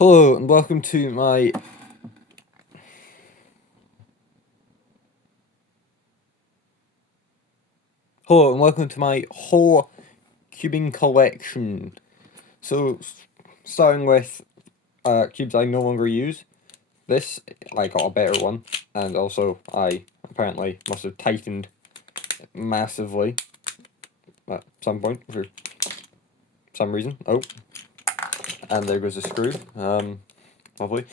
Hello and welcome to my whole cubing collection. So starting with cubes I no longer use. This I got a better one, and also I apparently must have tightened massively at some point for some reason. Oh, and there goes a screw. Lovely.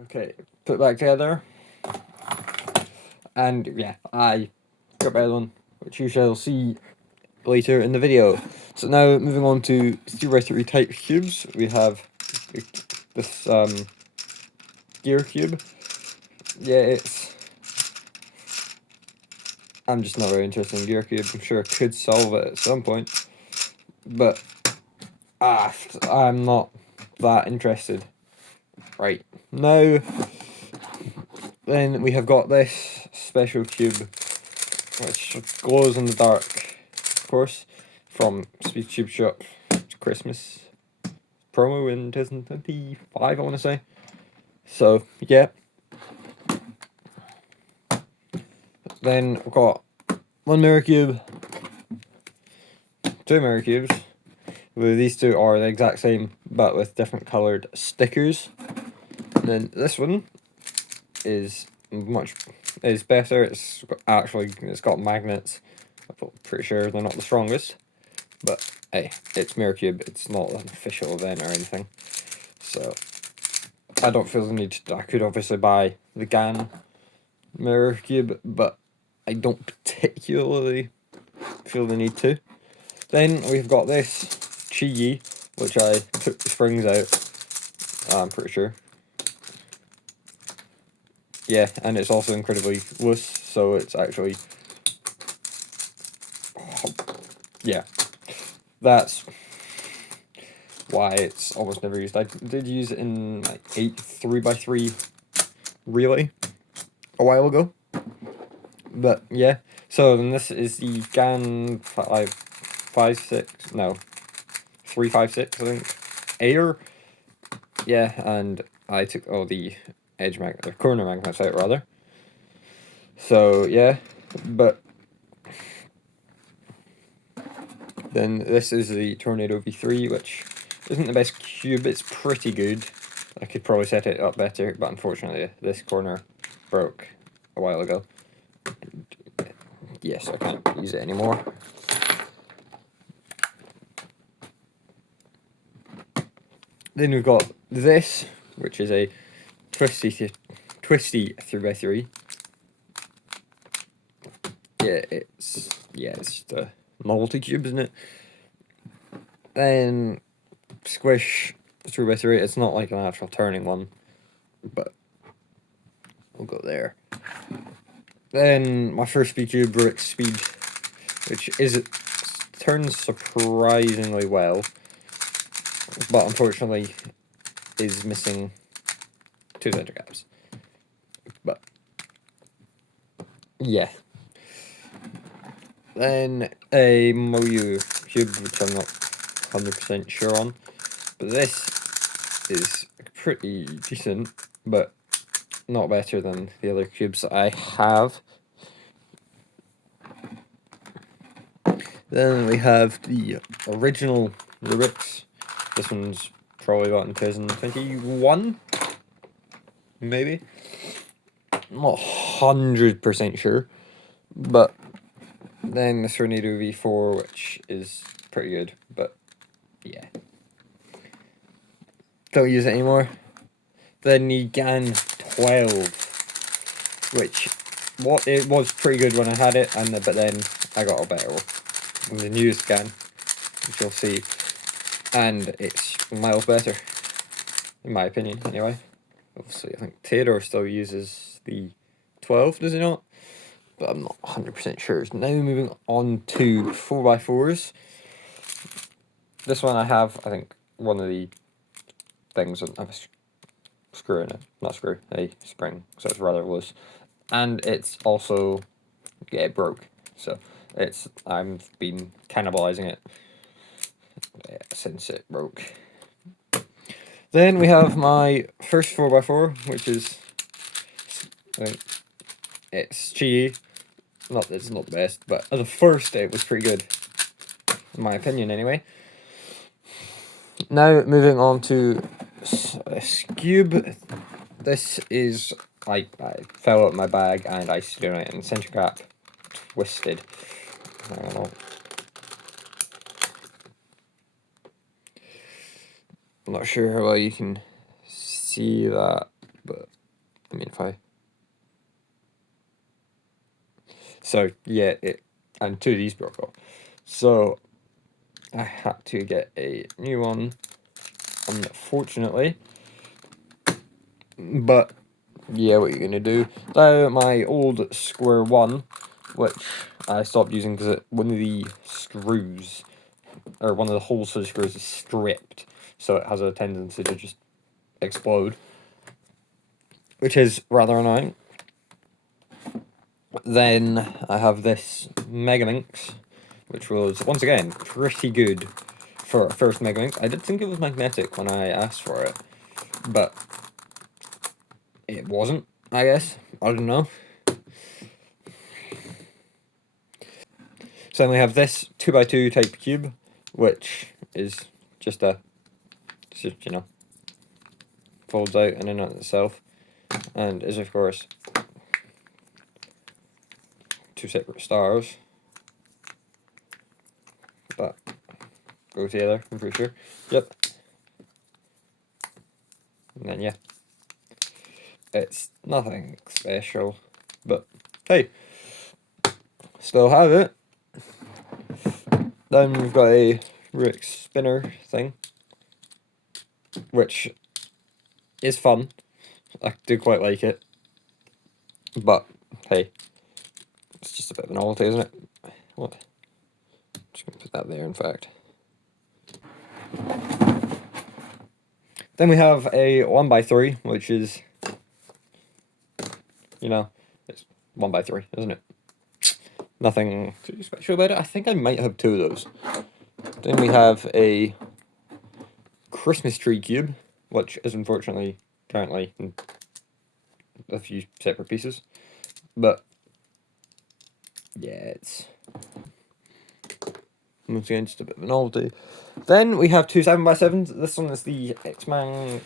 Okay, put it back together. And yeah, I got a better one, which you shall see later in the video. So now moving on to 3x3 type cubes, we have this gear cube. Yeah, I'm just not very interested in gear cube. I'm sure I could solve it at some point, but I'm not that interested right now. Then we have got this special cube, which glows in the dark, of course, from Speed Cube Shop Christmas promo in 2025, I want to say. So, yeah. Then we've got one mirror cube, two mirror cubes. These two are the exact same, but with different coloured stickers. And then this one is better. It's got magnets. I'm pretty sure they're not the strongest, but hey, it's mirror cube. It's not an official event or anything, so I don't feel the need to. I could obviously buy the GAN mirror cube, but I don't particularly feel the need to. Then we've got this Chi-Yi, which I took the springs out, I'm pretty sure. Yeah, and it's also incredibly loose, so it's actually... yeah, that's why it's almost never used. I did use it in like 8 3x3 relay a while ago. But yeah, so then this is the GAN 356, I think, Air. Yeah, and I took all the corner magnets out rather. So yeah, but then this is the Tornado V3, which isn't the best cube. It's pretty good. I could probably set it up better, but unfortunately this corner broke a while ago. Yes, I can't use it anymore. Then we've got this, which is a twisty 3x3. It's just a novelty cube, isn't it? Then Squish 3x3. It's not like an actual turning one, but we'll go there. Then my first speed cube, Brick Speed, which turns surprisingly well, but unfortunately is missing 2 center caps. But yeah. Then a Moyu cube, which I'm not 100% sure on, but this is pretty decent, but not better than the other cubes that I have. Then we have the original Rubik's. This one's probably got in 2021, maybe. Not 100% sure, but then the Tornado V4, which is pretty good, but yeah. Don't use it anymore. Then the GAN 12, which it was pretty good when I had it, but then I got a better one. The newest GAN, which you'll see, and it's miles better, in my opinion, anyway. Obviously, I think Theodore still uses the 12, does he not? But I'm not 100% sure. Now moving on to 4x4s. This one I have, I think, one of the things that have a screw in it. Not screw, a spring, so it's rather loose. And it's also, it broke. So I've been cannibalizing it since it broke. Then we have my first 4x4, which is it's cheap. It's not the best, but as a first it was pretty good, in my opinion anyway. Now moving on to a Scube. This is I fell out of my bag and I stood on it and center cap twisted. I don't know. I'm not sure how well you can see that, but I mean if I. So yeah, and two of these broke off. So I had to get a new one, unfortunately. But yeah, what are you gonna do? Now my old Square One, which I stopped using because one of the screws, or one of the holes for the screws is stripped, so it has a tendency to just explode, which is rather annoying. Then I have this Megaminx, which was, once again, pretty good for a first Megaminx. I did think it was magnetic when I asked for it, but it wasn't, I guess. I don't know. So then we have this 2x2 type cube, which is just you know, folds out and in on itself, and is of course two separate stars that go together, I'm pretty sure. Yep. And then yeah, it's nothing special, but hey, still have it. Then we've got a Rubik's spinner thing, which is fun. I do quite like it, but hey, it's just a bit of a novelty, isn't it? What? Just gonna put that there, in fact. Then we have a 1x3, which is, you know, it's 1x3, isn't it? Nothing too special about it. I think I might have two of those. Then we have a Christmas tree cube, which is unfortunately currently in a few separate pieces. But yeah, it's once again just a bit of a novelty. Then we have two 7x7s. This one is the X-Man.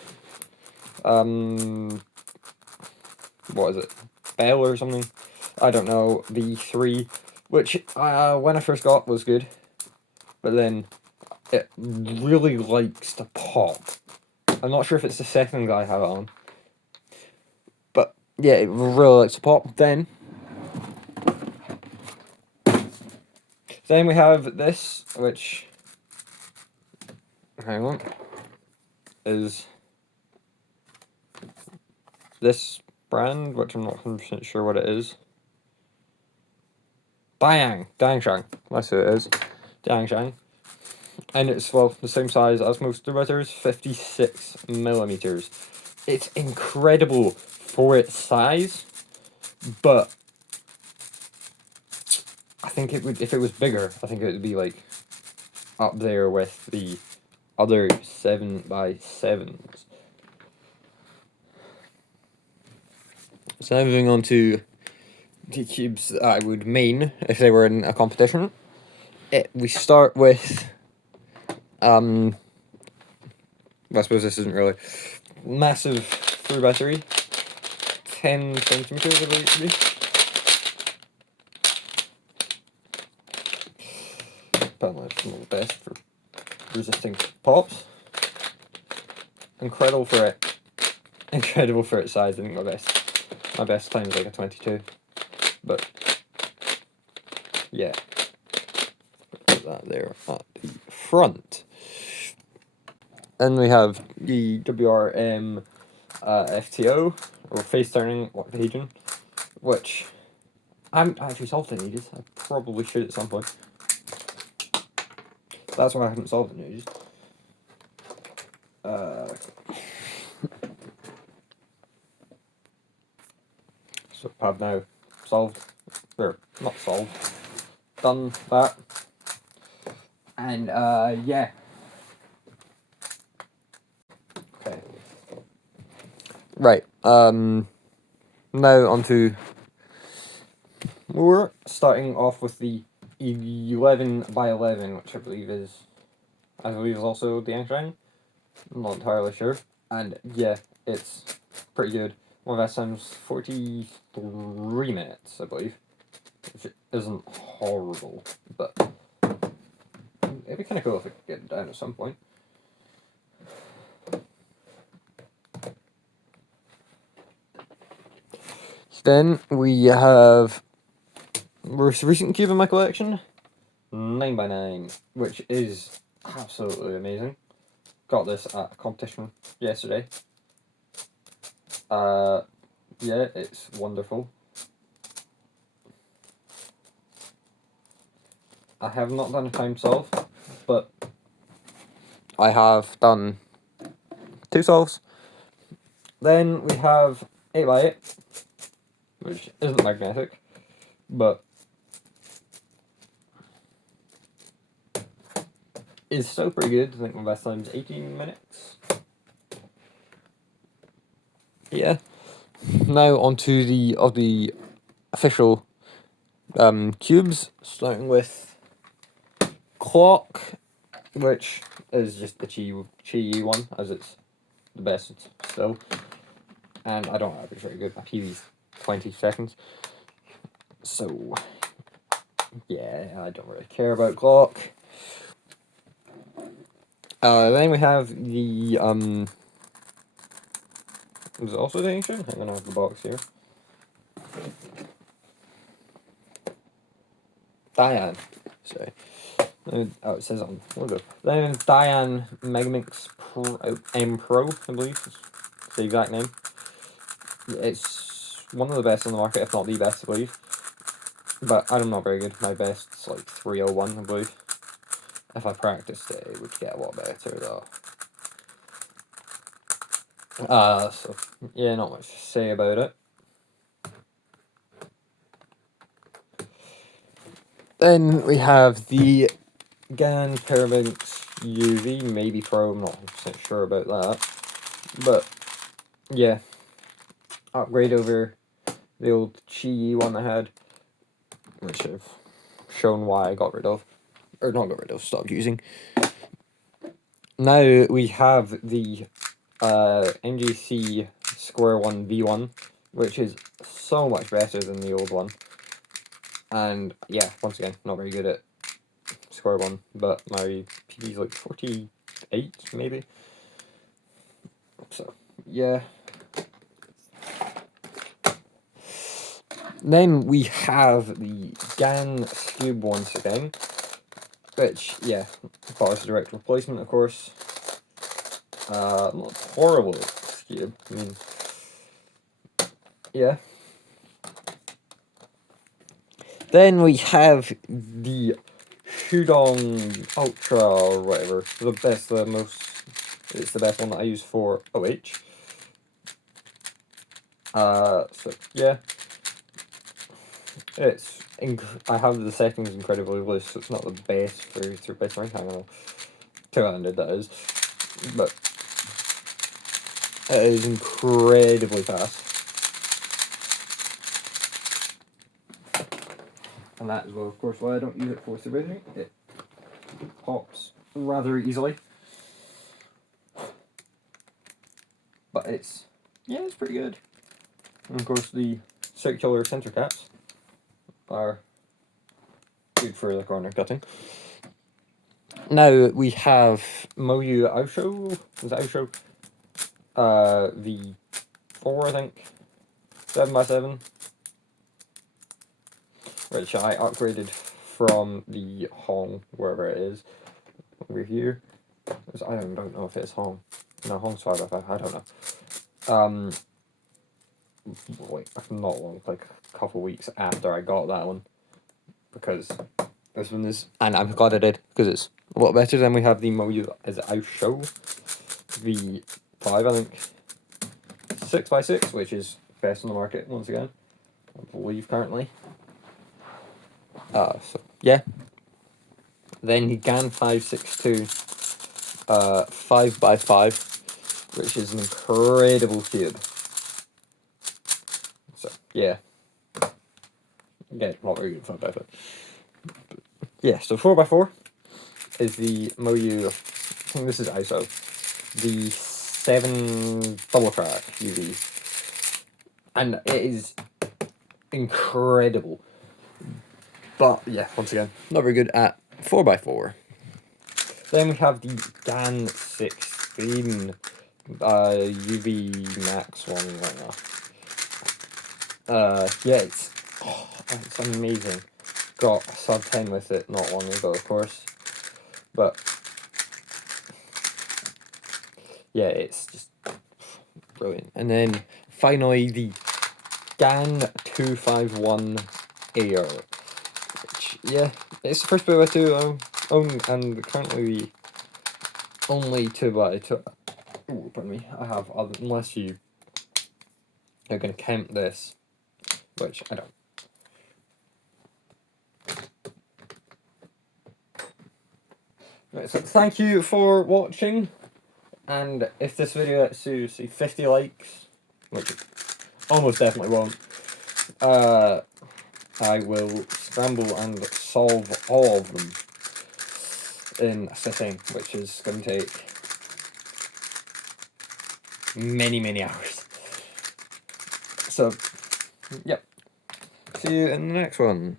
What is it? Bell or something? I don't know. V3, which when I first got was good, but then it really likes to pop. I'm not sure if it's the second I have it on, but yeah, it really likes to pop. Then we have this, which, hang on, is this brand, which I'm not 100% sure what it is. Dangshan, that's who it is. Dangshan. And it's, well, the same size as most of the others, 56mm. It's incredible for its size, but I think it would, if it was bigger, I think it would be like up there with the other 7x7s. So now moving on to the cubes that I would main if they were in a competition. We start with I suppose this isn't really massive 3x3, 10 centimeters, I believe it to be. Apparently it's not the best for resisting pops. Incredible for its size. I think my best time is like a 22, but yeah, put that there at the front. Then we have the WRM FTO, or face turning region, which I haven't actually solved in ages. I probably should at some point. That's why I haven't solved it in ages. So I've now solved, or not solved, done that. And yeah, Right. Now onto. We're starting off with the 11x11, which I believe is also the Einstein. I'm not entirely sure. And yeah, it's pretty good. One of that time's 43 minutes, I believe. Which isn't horrible, but it'd be kind of cool if it could get down at some point. Then we have most recent cube in my collection, 9x9, which is absolutely amazing. Got this at a competition yesterday. Yeah, it's wonderful. I have not done a time solve, but I have done 2 solves. Then we have 8x8, which isn't magnetic, but is still pretty good. I think my best time's 18 minutes. Yeah. Now onto the official cubes, starting with Clock, which is just the Chi one, as it's the best still. And I don't have it very good. My PV's 20 seconds. So, yeah, I don't really care about Clock. Then we have the, is it also the Ancient? I'm gonna have the box here. Diane. Sorry. Oh, it says on logo. Then Diane Megamix Pro, M Pro, I believe. It's the exact name. It's one of the best on the market, if not the best, I believe. But I'm not very good. My best's like 301, I believe. If I practiced it, it would get a lot better, though. So, yeah, not much to say about it. Then we have the GAN Paraminx UV, maybe Pro, I'm not 100% sure about that. But, yeah. Upgrade over the old Chi one I had, which I've shown why I got rid of. Or not got rid of, stopped using. Now we have the NGC Square One V1, which is so much better than the old one. And yeah, once again, not very good at Square One, but my PV's like 48, maybe. So, yeah. Then we have the GAN Scube once again, which, yeah, thought was a direct replacement, of course. Not horrible Scube, I mean, yeah. Then we have the Hudong Ultra or whatever. It's the best one that I use for OH. So yeah. I have the settings incredibly loose, so it's not the best for bittering. I don't know. 200 that is. But it is incredibly fast. And that is, well, of course, why I don't use it for bittering. It pops rather easily. But it's pretty good. And of course the circular center caps are good for the corner cutting. Now we have Moyu Aosho. Is it Aosho? V4, I think. 7x7. Which I upgraded from the Hong, wherever it is, over here. I don't know if it's Hong. No, Hong's 5x5, I don't know. Like, not long, like a couple weeks after I got that one. Because this one is, and I'm glad I did, because it's a lot better than we have the Moyu as Aosho V5, I think. 6x6, which is best on the market once again, I believe currently. So yeah. Then the GAN 562 5x5, which is an incredible cube. yeah. Again, not very good for my benefit. Yeah, so 4x4 is the Moyu, I think this is ISO, the 7 double track UV. And it is incredible. But yeah, once again, not very good at 4x4. Then we have the GAN 16 UV Max one right now. Yeah, it's amazing. Got a sub 10 with it not long ago, of course. But yeah, it's just brilliant. And then finally the GAN 251 Air, which, yeah, it's the first 2x2 own, and currently the only 2x2. Oh, pardon me. I have other, unless you are going to count this, which I don't. Right, so thank you for watching, and if this video gets to say 50 likes, which it almost definitely won't, I will scramble and solve all of them in a sitting, which is going to take many hours. So, yep. See you in the next one.